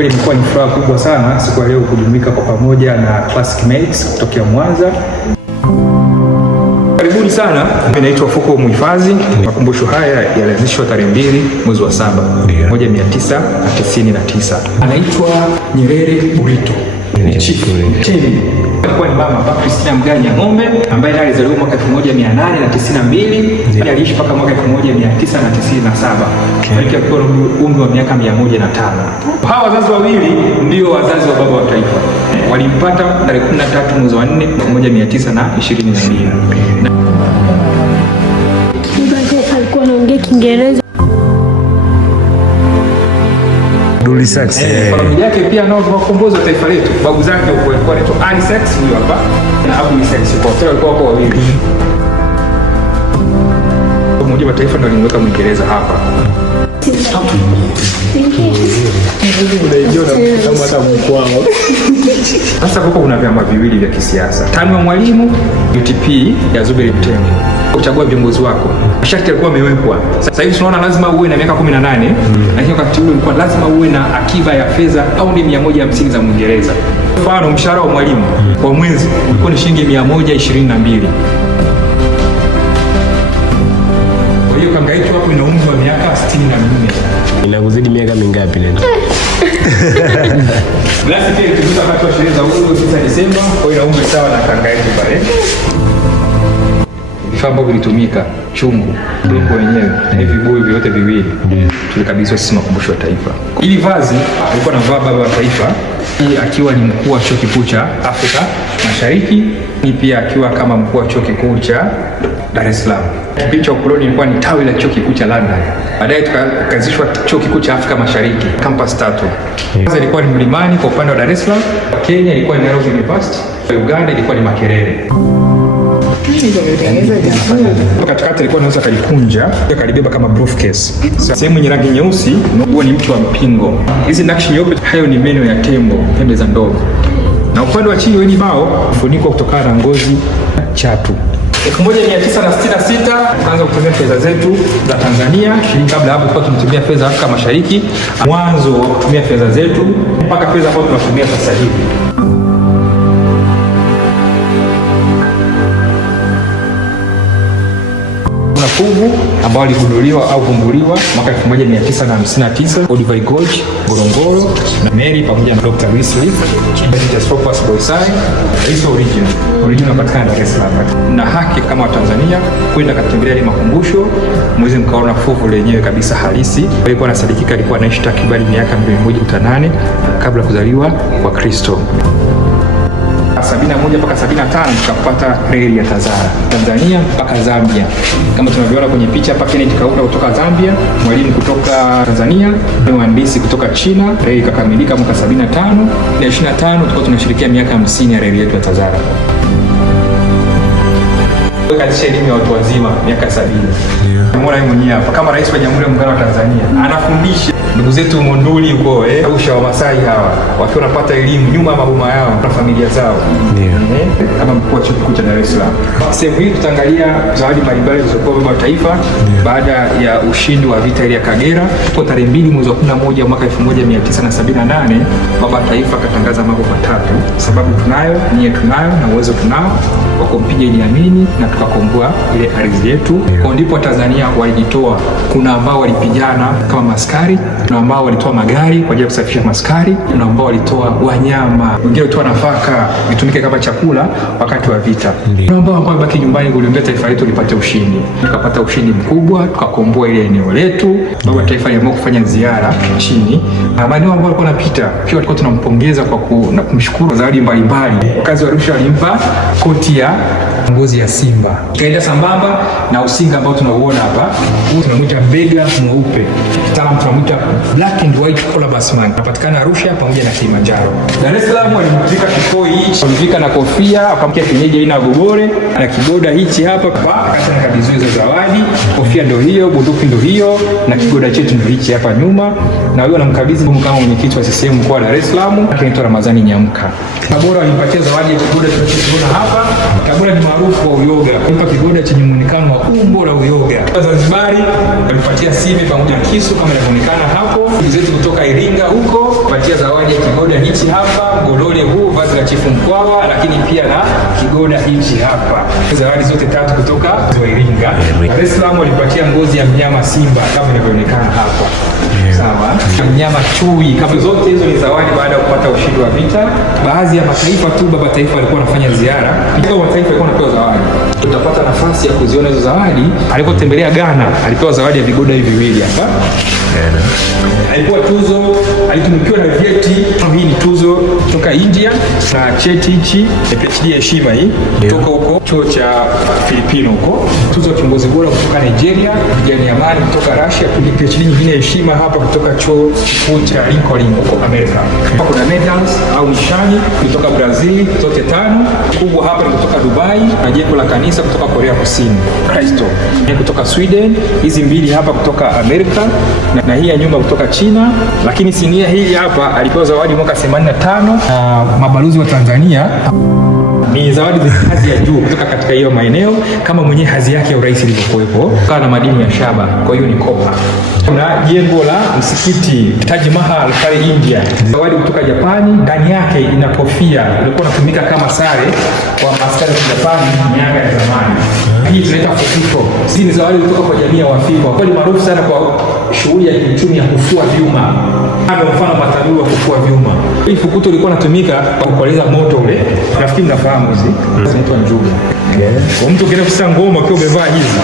kweli imekuwa ni furaha kubwa sana siku ya leo kujumuika kwa pamoja na classmates kutokea Mwanza. Karibuni sana. Mimi naitwa Fuko Muhifadhi. Makumbusho haya yalianzishwa tarehe 2 mwezi wa 7 1999. Anaitwa Nyerere Burito. Alikuwa ni mama Papa Christina Mganya Ng'ombe ambaye alizaliwa mwaka 1892, aliishi mpaka mwaka 1997. Alikuwa akiwa na umri wa miaka 105. Hawa wazazi wawili ndio wazazi wa baba wa taifa. Walimpata tarehe 13 mwezi wa 4 1922. Alikuwa anaongea Kiingereza. Familia yake pia nao wakombozi wa taifa letu. Babu zake walikuwa wanaitwa Ali Sex, huyo hapa, na Abu Sex. Kwa hiyo walikuwa wako wawili. Mmoja wa taifa ndio alimweka Mwingereza hapa. Sasa huko kuna vyama viwili vya kisiasa. TANU ya Mwalimu, UTP ya Zuberi Mtembo. Kuchagua viongozi wako, masharti yalikuwa yamewekwa. Sasa hivi tunaona lazima uwe na miaka 18, lakini wakati ule ulikuwa lazima uwe na akiba ya fedha paundi 150 za Mwingereza. Mfano, mshahara wa mwalimu kwa mwezi ulikuwa ni shilingi 122. Kwa hiyo kanga hicho hapo ina umri wa miaka 64. Inakuzidi miaka mingapi nenda? Basi pia tuliza wakati wa sherehe za uhuru 9 Desemba, kwa hiyo ina umri sawa na kanga yetu pale. Vifaa ambavyo vilitumika, chungu, udongo wenyewe na hivi vibuyu vyote viwili tulikabidhiwa sisi makumbusho ya taifa. Hili vazi alikuwa anavaa baba wa taifa akiwa ni mkuu wa chuo kikuu cha Afrika Mashariki, ni pia akiwa kama mkuu wa chuo kikuu cha Dar es Salaam. Kipindi cha ukoloni ilikuwa ni tawi la chuo kikuu cha London. Baadaye tukaanzishwa chuo kikuu cha Afrika Mashariki, campus 3. Kwanza ilikuwa ni Mlimani kwa upande wa Dar es Salaam, Kenya ilikuwa ni Nairobi University, Uganda ilikuwa ni Makerere. Katikati alikuwa anaweza kalikunja kalibeba kama briefcase. Sehemu yenye rangi nyeusi huo ni mti wa mpingo. Hizi nakshi nyeupe hayo ni meno ya tembo, pembe za ndovu. Na upande wa chini wenye bao funikwa kutokana na ngozi chatu. 1966 tukaanza kutumia fedha zetu za Tanzania. Kabla hapo tulikuwa tunatumia fedha za Afrika Mashariki. Mwanzo wa kutumia fedha zetu mpaka fedha ambazo tunatumia sasa hivi. Kuna fuvu ambao ligunduliwa au vumbuliwa mwaka 1959 Olduvai Gorge, Ngorongoro na Mary pamoja na Dr. Wesley Jasopus Boisai. Hizo original inapatikana Dar es Salaam. Na haki kama Watanzania kwenda kutembelea ile makumbusho mweze mkaona fuvu lenyewe kabisa halisi. Alikuwa anasadikika alikuwa anaishi takriban miaka 108 kabla kuzaliwa kwa Kristo. 71 mpaka 75 tukapata reli ya Tazara Tanzania mpaka Zambia. Kama tunavyoona kwenye picha hapa, Kennedy Kaunda kutoka Zambia, Mwalimu kutoka Tanzania, mhandisi kutoka China. Reli ikakamilika mwaka 75 na 25 tulikuwa tunashirikia miaka 50 ya reli yetu ya Tazara. Katika elimu ya watu wazima miaka 70. Umeona yeye mwenyewe hapa kama rais wa Jamhuri ya Muungano wa Tanzania anafundisha ndugu zetu Monduli huko Arusha wa Masai hawa wakiwa wanapata elimu nyuma ya maboma yao na familia zao. Kama mkuu wa chuo kikuu cha Dar es Salaam. Sehemu hii tutaangalia zawadi mbalimbali zilizokuwa baba wa taifa baada ya ushindi wa vita ile ya Kagera. Kwa tarehe 2 mwezi wa 11 mwaka 1978 baba wa taifa akatangaza mambo matatu: sababu tunayo, nia tunayo na uwezo tunao wa kumpiga Idi Amin na tukakomboa ile ardhi yetu. Kwa ndipo Tanzania walijitoa. Kuna ambao walipigana kama maskari, kuna ambao walitoa magari kwa ajili ya kusafisha maskari, kuna ambao walitoa wanyama, wengine walitoa nafaka vitumike kama chakula wakati wa vita. Kuna ambao walibaki nyumbani kuliombea taifa letu lipate ushindi. Tukapata ushindi mkubwa, tukakomboa ile eneo letu. Baba taifa aliamua kufanya ziara chini. Maeneo ambayo alikuwa anapita pia tulikuwa tunampongeza kwa kumshukuru zawadi mbalimbali. Wakazi wa Arusha walimpa koti ya ngozi ya simba. Kaenda sambamba na usinga ambao tunauona hapa. Huu tunamwita bega mweupe. Kitaalamu tunamwita black and white collar bassman. Unapatikana Arusha pamoja na Kilimanjaro. Dar es Salaam walimvika kikoi hichi, walimvika na kofia, akamkia kienyeji aina ya gobore na kigoda hichi hapa. Akaacha nakabidhiwa hizo zawadi. Kofia ndio hiyo, bunduki ndio hiyo na kigoda chetu ndio hichi hapa nyuma. na huyo anamkabidhi kama mwenyekiti wa CCM mkoa wa Dar es Salaam, anaitwa Ramadhani Nyamka. Tabora alimpatia zawadi ya kigoda tunachokiona hapa. Tabora ni maarufu kwa uyoga, kumpa kigoda chenye muonekano wa umbo la uyoga. Zanzibari alimpatia sime pamoja na kisu kama inavyoonekana hapo. Ndugu zetu kutoka Iringa huko alipatia zawadi ya kigoda hichi hapa, golole huu, vazi la chifu Mkwawa, lakini pia na kigoda hichi hapa. Zawadi zote tatu kutoka Iringa. Dar es Salaam alipatia ngozi ya mnyama simba kama inavyoonekana hapa. Sawa. Mnyama chui. Kama zote hizo ni zawadi baada ya kupata ushindi wa vita. Baadhi ya mataifa tu baba taifa alikuwa anafanya ziara. Kila mataifa alikuwa anapewa zawadi. Tutapata nafasi ya kuziona hizo zawadi. Alipotembelea Ghana, alipewa zawadi ya vigoda hivi viwili hapa. Alipewa tuzo, alitunukiwa na vyeti. Hii ni tuzo kutoka India na cheti hichi PhD ya heshima hii kutoka huko chuo cha Filipino huko. Tuzo ya kiongozi bora kutoka Nigeria, Vijani Amani kutoka Russia, PhD nyingine ya heshima hapa kutoka chuo kikuu cha Lincoln huko Amerika. Hapa kuna medals au nishani kutoka Brazil zote 5. Kubwa hapa ni kutoka Dubai na jengo la kanisa kutoka Korea Kusini. Kristo kutoka Sweden, hizi mbili hapa kutoka Amerika na hii ya nyuma kutoka China. Lakini sinia hii hapa alipewa zawadi mwaka 85 na mabalozi wa Tanzania. Ni zawadi za hadhi ya juu kutoka katika hiyo maeneo kama mwenye hadhi yake ya urais ilivyokuwepo, kana madini ya shaba, kwa hiyo ni kopa. Kuna jengo la msikiti Taj Mahal pale India, zawadi kutoka Japani, ndani yake ina kofia ilikuwa inatumika kama sare kwa askari wa Japani miaka ya zamani. Hii tunaita fukuto. Hizi ni zawadi kutoka kwa jamii ya Waafrika. Kwa ni maarufu sana kwa shughuli ya kiuchumi ya kufua vyuma. Kama mfano matanuru wa kufua vyuma. Hii fukuto ilikuwa inatumika kwa kukoleza moto ule. Nafikiri mnafahamu hizi. Zinaitwa njuga. Kwa mtu ukienda kusikia ngoma ukiwa umevaa hizi,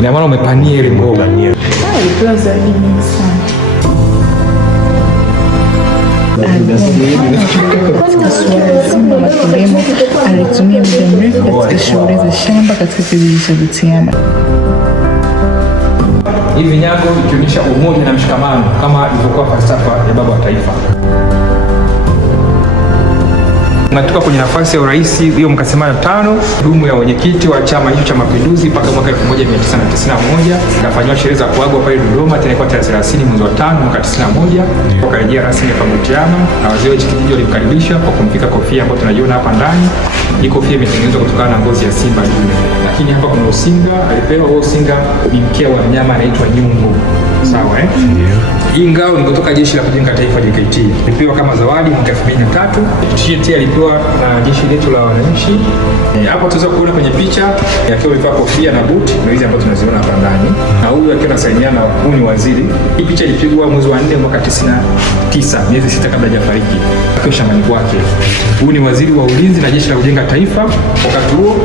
ina maana umepania ile ngoma. Alipewa zawadi nyingi sana. Katika suala zima la kilimo alitumia muda mrefu katika shughuli za shamba katika kijiji cha Butiama. Hivi vinyago vikionyesha umoja na mshikamano kama ilivyokuwa falsafa ya baba wa taifa. Natoka kwenye nafasi ya urais hiyo mkasema 5, dumu ya mwenyekiti wa chama hicho cha Mapinduzi mpaka mwaka 1991. Kafanywa sherehe za kuagwa pale Dodoma tarehe 30 mwezi wa 5 mwaka 91. Wakarejea rasmi hapa Butiama na wazee wa kijiji walimkaribisha kwa kumfika kofia ambayo tunaiona hapa ndani. Hii kofia imetengenezwa kutokana na ngozi ya simba dume. Lakini hapa kuna usinga, alipewa huo usinga ni mkia wa mnyama anaitwa nyumbu. Sawa Hii ngao ni kutoka Jeshi la Kujenga Taifa JKT. Ilipewa kama zawadi mwaka 2003. JKT alipewa na jeshi letu la wananchi. Hapo tunaweza kuona kwenye picha akiwa amevaa kofia na buti, ndio hizi ambazo tunaziona hapa ndani. Na huyu akiwa anasainiana huyu ni waziri. Hii picha ilipigwa mwezi wa 4 mwaka 99, miezi 6 kabla hajafariki. Akiwa shambani kwake. Huyu ni waziri wa ulinzi na Jeshi la Kujenga Taifa. Wakati huo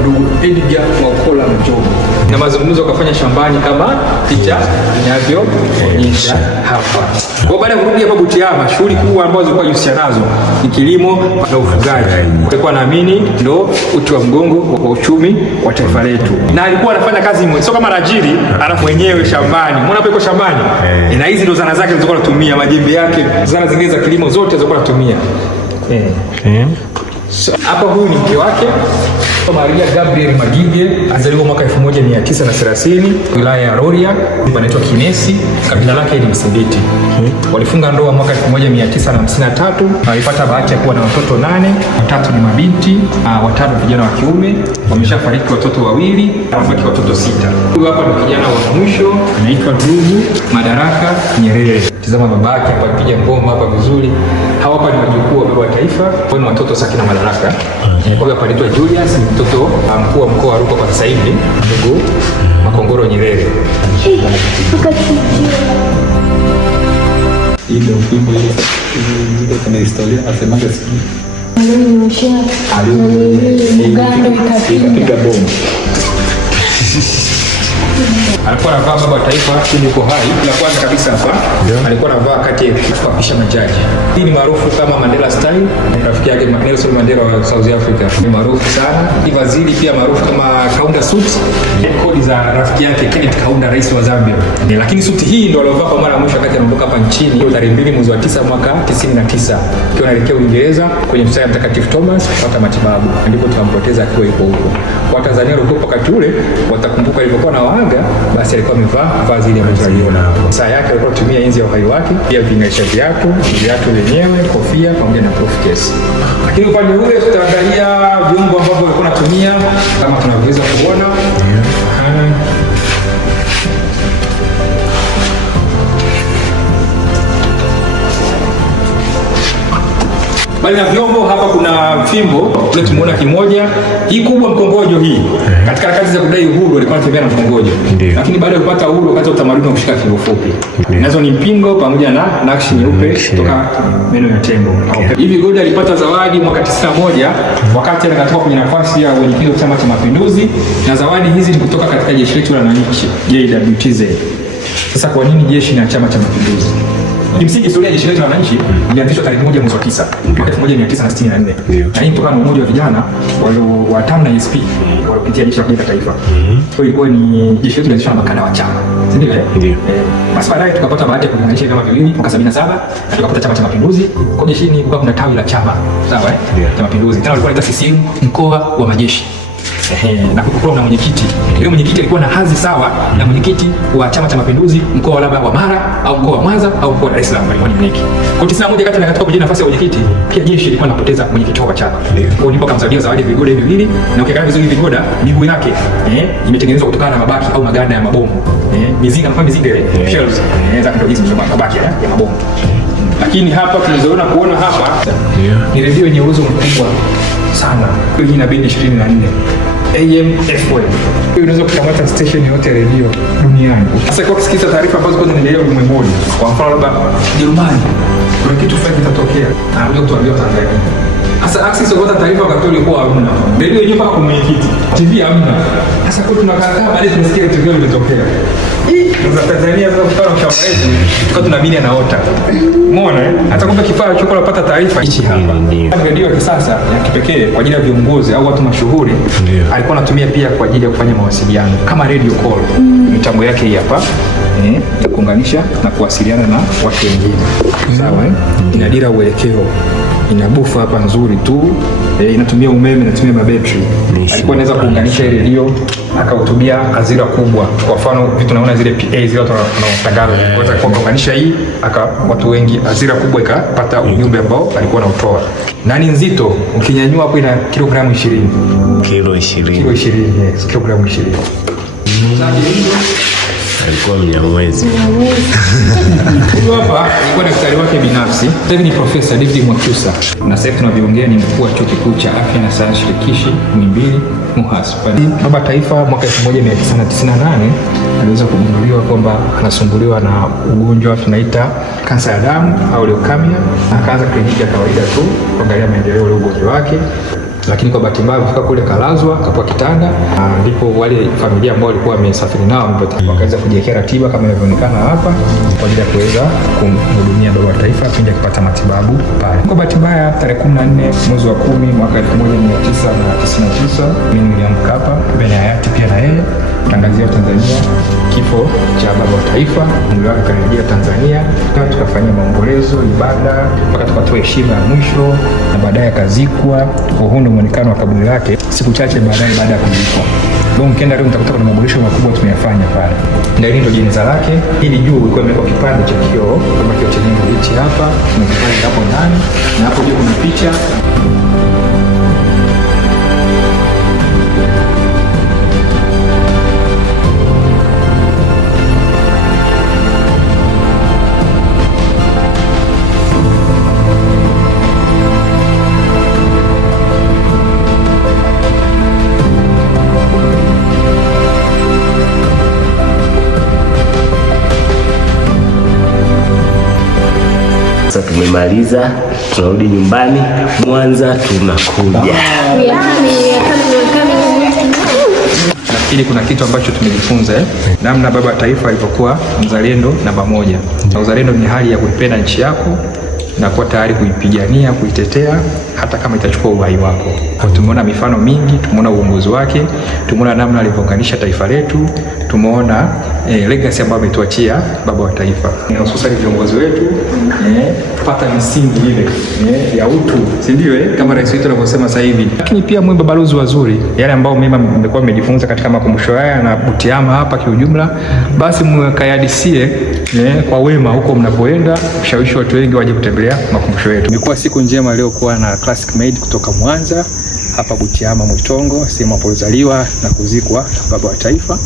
ndugu Edgar Mwakola Mjogo. Na mazungumzo akafanya shambani kama picha inavyoonyesha hapa. Kwa baada ya kurudi hapa Butiama, shughuli kubwa ambazo zilikuwa jihusisha nazo ni kilimo na ufugaji. Alikuwa naamini ndio uti wa mgongo wa uchumi wa taifa letu. Na alikuwa anafanya kazi sio kama ajiri, alafu mwenyewe shambani. Unaona hapo yuko shambani. Na hizi ndio zana zake zilizokuwa anatumia, majembe yake, zana zingine za kilimo zote zilizokuwa anatumia. Hapa huyu ni mke wake Maria Gabriel Magige, azaliwa mwaka 1930 wilaya ya Rorya, anaitwa Kinesi, kabila lake ni Msendeti. Walifunga ndoa mwaka 1953 na walipata bahati ya kuwa na watoto 8, 3 ni mabinti, 5 vijana wa kiume. Wameshafariki watoto 2, wamebaki watoto 6. Huyu hapa ni kijana wa mwisho, anaitwa Ndugu Madaraka Nyerere. Tazama babake hapa akipiga ngoma hapa vizuri. Hawa hapa ni wajukuu wa baba wa taifa, wao ni watoto Sakina Madaraka. Kwa hapa anaitwa Julius, ni mtoto mkuu wa mkoa wa Rukwa kwa sasa hivi, ndugu Makongoro Nyerere. Ile ufimbo ile kama historia asemaje siku. Alipiga bomu. Alikuwa anavaa baba wa taifa ili yuko hai. La kwanza kabisa hapa alikuwa anavaa kati ya kuapisha majaji. Hii ni maarufu kama Mandela style. Rafiki yake Nelson Mandela wa South Africa ni maarufu sana. Hii waziri pia maarufu kama Kaunda suit. Kodi za rafiki yake Kenneth Kaunda, rais wa Zambia. Lakini suti hii ndio aliyovaa kwa mara ya mwisho wakati anaondoka hapa nchini tarehe 2 mwezi wa 9 mwaka 99. Akiwa anaelekea Uingereza kwenye mstari wa Mtakatifu Thomas kupata matibabu. Ndipo tunampoteza akiwa yuko huko. Kwa Tanzania walikuwa wakati ule watakumbuka ilivyokuwa na waaga basi alikuwa amevaa vazi ile ambayo aliona hapo. Saa yake alikuwa anatumia enzi ya uhai wake, pia vingaisha viatu vyenyewe, kofia pamoja na briefcase. Lakini upande ule tutaangalia viungo ambavyo alikuwa anatumia kama tunavyoweza kuona. Bali na vyombo hapa kuna fimbo, kule tumeona kimoja. Hii kubwa mkongojo hii. Katika kazi za kudai uhuru walikuwa wanatembea na mkongojo. Lakini baada ya kupata uhuru wakati utamaduni wa kushika fimbo fupi. Nazo ni pingo pamoja na nakshi nyeupe kutoka meno ya tembo. Hivi Godi alipata zawadi mwaka 91 wakati anatoka kwenye nafasi ya mwenyekiti wa Chama cha Mapinduzi, na zawadi hizi ni kutoka katika jeshi letu la wananchi JWTZ. Sasa kwa nini jeshi na Chama cha Mapinduzi? Kimsingi historia ya jeshi letu la wananchi ilianzishwa tarehe 1 mwezi wa 9 mwaka 1964. Na hii kutokana na umoja wa vijana wa TAM na SP waliopitia jeshi la kujenga taifa. Kwa hiyo ilikuwa ni jeshi letu lilianzishwa na makada wa chama. Si ndio? Basi baadaye tukapata bahati ya kuunganisha vyama viwili mwaka 77 na tukapata Chama cha Mapinduzi. Kwa jeshi ni kulikuwa kuna tawi la chama. Sawa cha Mapinduzi. Tena walikuwa wanaita CCM mkoa wa majeshi. Na kulikuwa na mwenyekiti. Yule mwenyekiti alikuwa na hadhi sawa na mwenyekiti wa Chama cha Mapinduzi mkoa labda wa Mara au mkoa wa Mwanza au mkoa wa Dar es Salaam, alikuwa ni mwenyekiti. Kwa 91 kati na katika kujia nafasi ya mwenyekiti, pia jeshi lilikuwa linapoteza mwenyekiti wa chama. Kwa hiyo ndipo kamzadia zawadi vigoda hivi viwili, na ukiangalia vizuri vigoda miguu yake imetengenezwa kutokana na mabaki au maganda ya mabomu. Mizinga kama mizinga ile shells za ndio hizo mabaki ya mabomu. Lakini hapa tunazoona hapa ni redio yenye uwezo mkubwa sana. Hii ina bendi 24. AM FM. Unaweza kukamata station yote ya redio duniani. Sasa kwa kusikiza taarifa ambazo zinaendelea ulimwenguni, kwa mfano labda Jerumani kuna kitu fulani kitatokea, na ndio tuambie Tanzania. Sasa access kupata taarifa wakati ule kwa hamna. Redio yenyewe mpaka kumwekiti. TV hamna. Sasa kwa tunakaa baadaye tunasikia tukio limetokea. Sasa Tanzania sasa kutana na shamba letu, tukao tunaamini anaota. Umeona hata kumbe kifaa choko unapata taarifa hichi hapa. Redio ya kisasa ya kipekee kwa ajili ya viongozi au watu mashuhuri, alikuwa anatumia pia kwa ajili ya kufanya mawasiliano kama radio call. Mitambo yake hii hapa ya kuunganisha na kuwasiliana na watu wengine. Sawa ina dira uelekeo. Ina bufa hapa nzuri tu, inatumia umeme, inatumia mabetri. Alikuwa anaweza kuunganisha ile redio akahutubia hadhira kubwa. Kwa mfano vitu naona zile PA zile watu wanaotangaza, anaweza kuunganisha hii watu wengi, hadhira kubwa ikapata ujumbe ambao alikuwa anautoa. Nani nzito ukinyanyua hapo ina kilogramu 20. Kilo 20. Yes, kilogramu 20. Alikuwa Mnyamwezi. Huyu hapa alikuwa daktari wake binafsi. Sasa ni Profesa David Mwakyusa. Na sasa tunavyoongea ni mkuu wa chuo kikuu cha afya na sayansi shirikishi Muhimbili MUHAS. Baba Taifa mwaka 1998 aliweza kugunduliwa kwamba anasumbuliwa na ugonjwa tunaita kansa ya damu au leukemia. Akaanza kliniki ya kawaida tu kuangalia maendeleo ya ugonjwa wake. Lakini kwa bahati mbaya kufika kule kalazwa kapwa kitanda, ndipo wale familia ambao walikuwa wamesafiri nao wakaweza kujiwekea ratiba kama inavyoonekana hapa kwa ajili ya kuweza kumhudumia baba wa taifa pindi akipata matibabu pale. Kwa bahati mbaya tarehe 14 mwezi wa 10 mwaka 1999 mimi niliamka mbele ya hayati pia na yeye tangazia Tanzania kifo cha baba wa taifa. Mwili wake karejea Tanzania, tukafanyia maombolezo, ibada mpaka tukatoa heshima ya mwisho na baadaye akazikwa. Huu ndio muonekano wa kaburi lake siku chache baadaye baada ya kuzikwa. Leo mkienda leo mtakuta kuna maboresho makubwa tumeyafanya pale. Ndio hilo jeneza lake. Hili juu ilikuwa imewekwa kipande cha kioo kama kioo chenye hichi hapa, na kipande hapo ndani, na hapo juu kuna picha. Tumemaliza, tunarudi nyumbani Mwanza, tunakuja. Nafikiri kuna kitu ambacho tumejifunza namna baba taifa alipokuwa mzalendo namba moja. Na uzalendo ni hali ya kuipenda nchi yako na kuwa tayari kuipigania, kuitetea hata kama itachukua uhai wako. Tumeona mifano mingi, tumeona uongozi wake, tumeona namna alivyounganisha taifa letu, tumeona legacy ambayo ametuachia baba wa taifa. Hususan viongozi wetu kupata misingi ile ya utu, si ndio? Kama rais wetu anavyosema sasa hivi. Lakini pia mwe balozi wazuri, yale ambao mimi nimekuwa nimejifunza katika makumbusho haya na Butiama hapa kiujumla, basi mwekayadisie kwa wema huko mnapoenda, ushawishi watu wengi waje kutembelea makumbusho yetu. Imekuwa siku njema leo kuwa na Classic Made kutoka Mwanza hapa Butiama Mwitongo, sehemu alipozaliwa na kuzikwa baba wa taifa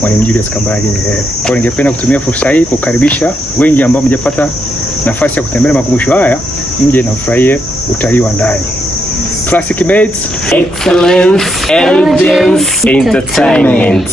Mwalimu Julius Kambarage Nyerere. Kwa ningependa kutumia fursa hii kukaribisha wengi ambao mjapata nafasi ya kutembelea makumbusho haya, mje na mfurahie utalii wa ndani. Classic Made, Excellence, Elegance, Entertainment.